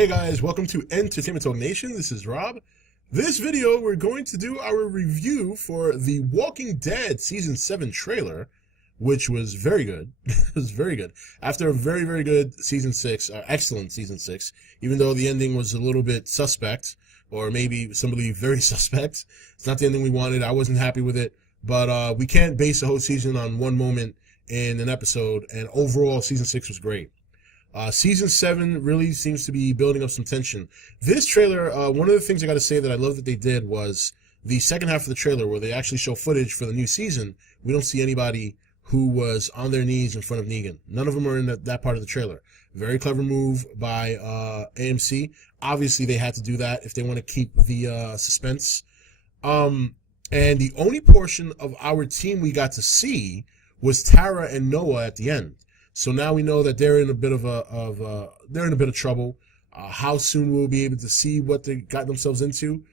Hey guys, welcome to Entertainment Talk Nation. This is Rob. This video, we're going to do our review for The Walking Dead Season 7 trailer, which was very good. It was very good. After a very, very good Season 6, excellent Season 6, even though the ending was a little bit suspect, or maybe somebody very suspect. It's not the ending we wanted. I wasn't happy with it, but we can't base the whole season on one moment in an episode, and overall, Season 6 was great. Season 7 really seems to be building up some tension. This trailer, one of the things I got to say that I love that they did was the second half of the trailer where they actually show footage for the new season. We don't see anybody who was on their knees in front of Negan. None of them are in that part of the trailer. Very clever move by AMC. Obviously, they had to do that if they want to keep the suspense. And the only portion of our team we got to see was Tara and Noah at the end. So now we know that they're in a bit of trouble. How soon we'll be able to see what they got themselves into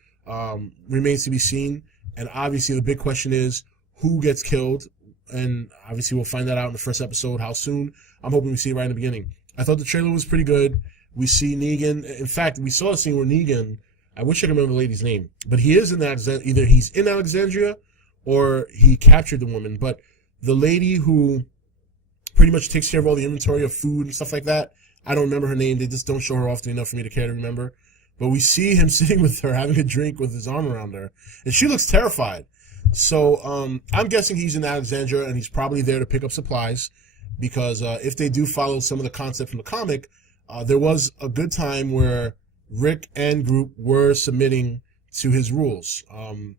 remains to be seen. And obviously the big question is who gets killed. And obviously we'll find that out in the first episode. How soon? I'm hoping we see it right in the beginning. I thought the trailer was pretty good. We see Negan. In fact, we saw a scene where Negan, I wish I could remember the lady's name, but he is in either he's in Alexandria or he captured the woman. But the lady who pretty much takes care of all the inventory of food and stuff like that. I don't remember her name. They just don't show her often enough for me to care to remember. But we see him sitting with her, having a drink with his arm around her. And she looks terrified. So I'm guessing he's in Alexandria and he's probably there to pick up supplies. Because if they do follow some of the concept from the comic, there was a good time where Rick and group were submitting to his rules. And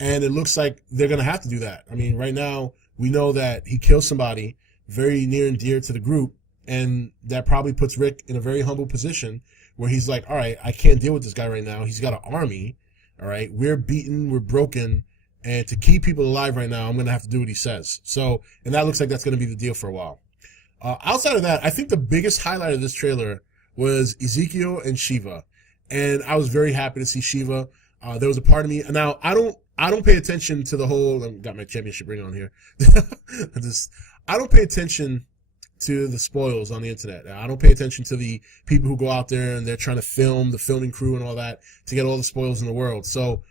it looks like they're going to have to do that. I mean, right now, we know that he kills somebody very near and dear to the group, and that probably puts Rick in a very humble position where he's like, all right, I can't deal with this guy right now. He's got an army, all right? We're beaten, we're broken, and to keep people alive right now, I'm going to have to do what he says. So, and that looks like that's going to be the deal for a while. Outside of that, I think the biggest highlight of this trailer was Ezekiel and Shiva, and I was very happy to see Shiva. There was a part of me, now I don't pay attention to the whole, I've got my championship ring on here. I don't pay attention to the spoils on the internet. I don't pay attention to the people who go out there and they're trying to film, the filming crew and all that to get all the spoils in the world. So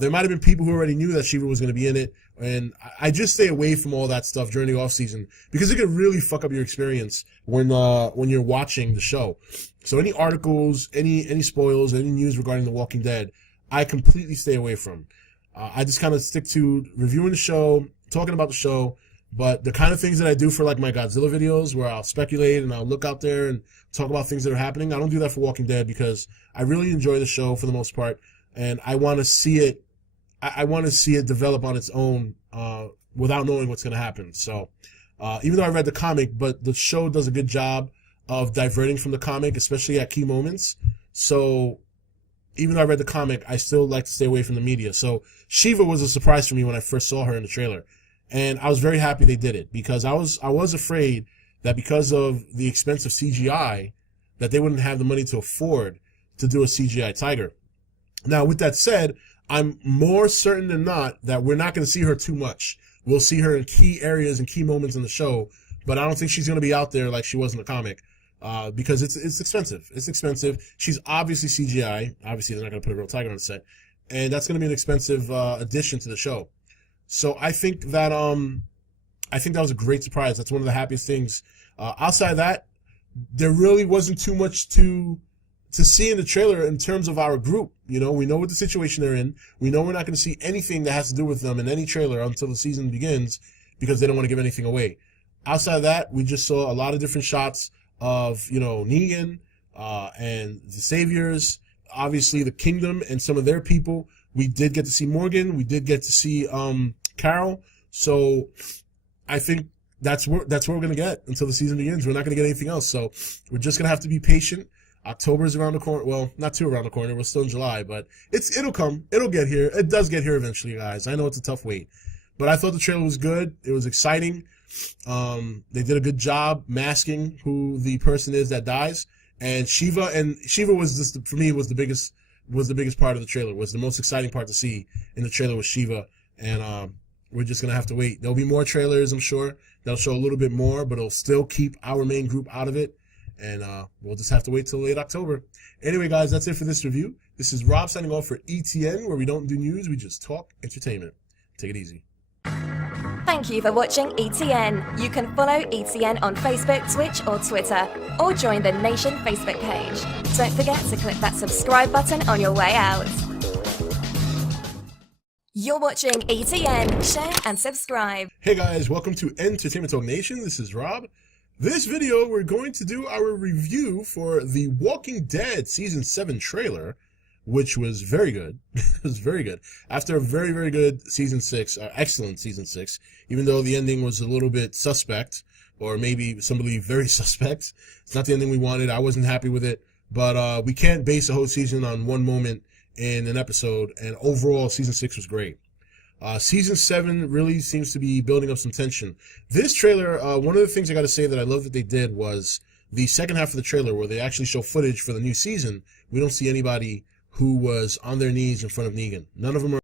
there might have been people who already knew that Shiva was going to be in it. And I just stay away from all that stuff during the off season because it could really fuck up your experience when you're watching the show. So any articles, any spoils, any news regarding The Walking Dead, I completely stay away from. I just kind of stick to reviewing the show, talking about the show. But the kind of things that I do for like my Godzilla videos where I'll speculate and I'll look out there and talk about things that are happening, I don't do that for Walking Dead because I really enjoy the show for the most part. And I want to see it, I want to see it develop on its own without knowing what's going to happen. So even though I read the comic, but the show does a good job of diverting from the comic, especially at key moments. So even though I read the comic, I still like to stay away from the media. So Shiva was a surprise for me when I first saw her in the trailer. And I was very happy they did it because I was afraid that because of the expense of CGI, that they wouldn't have the money to afford to do a CGI tiger. Now, with that said, I'm more certain than not that we're not going to see her too much. We'll see her in key areas and key moments in the show, but I don't think she's going to be out there like she was in the comic because it's expensive. It's expensive. She's obviously CGI. Obviously, they're not going to put a real tiger on the set, and that's going to be an expensive addition to the show. So I think that was a great surprise. That's one of the happiest things. Outside of that, there really wasn't too much to see in the trailer in terms of our group. You know, we know what the situation they're in. We know we're not going to see anything that has to do with them in any trailer until the season begins because they don't want to give anything away. Outside of that, we just saw a lot of different shots of, you know, Negan and the Saviors, obviously the Kingdom and some of their people. We did get to see Morgan. We did get to see Carol. So I think that's what we're going to get until the season begins. We're not going to get anything else. So we're just going to have to be patient. October is around the corner. Well, not too around the corner. We're still in July, but it'll come. It'll get here. It does get here eventually, guys. I know it's a tough wait. But I thought the trailer was good. It was exciting. They did a good job masking who the person is that dies. And Shiva was just, for me, was the biggest part of the trailer, was the most exciting part to see in the trailer was Shiva. And we're just going to have to wait. There'll be more trailers, I'm sure. They'll show a little bit more, but it'll still keep our main group out of it. And we'll just have to wait till late October. Anyway, guys, that's it for this review. This is Rob signing off for ETN, where we don't do news, we just talk entertainment. Take it easy. Thank you for watching ETN. You can follow ETN on Facebook, Twitch, or Twitter, or join the Nation Facebook page. Don't forget to click that subscribe button on your way out. You're watching ETN. Share and subscribe. Hey guys, welcome to Entertainment Talk Nation. This is Rob. This video, we're going to do our review for The Walking Dead Season 7 trailer, which was very good. It was very good. After a very, very good Season 6, excellent Season 6, even though the ending was a little bit suspect, or maybe some believe very suspect. It's not the ending we wanted. I wasn't happy with it, but we can't base a whole season on one moment in an episode, and overall, Season 6 was great. Season 7 really seems to be building up some tension. This trailer, one of the things I gotta say that I love that they did was the second half of the trailer where they actually show footage for the new season. We don't see anybody who was on their knees in front of Negan. None of them are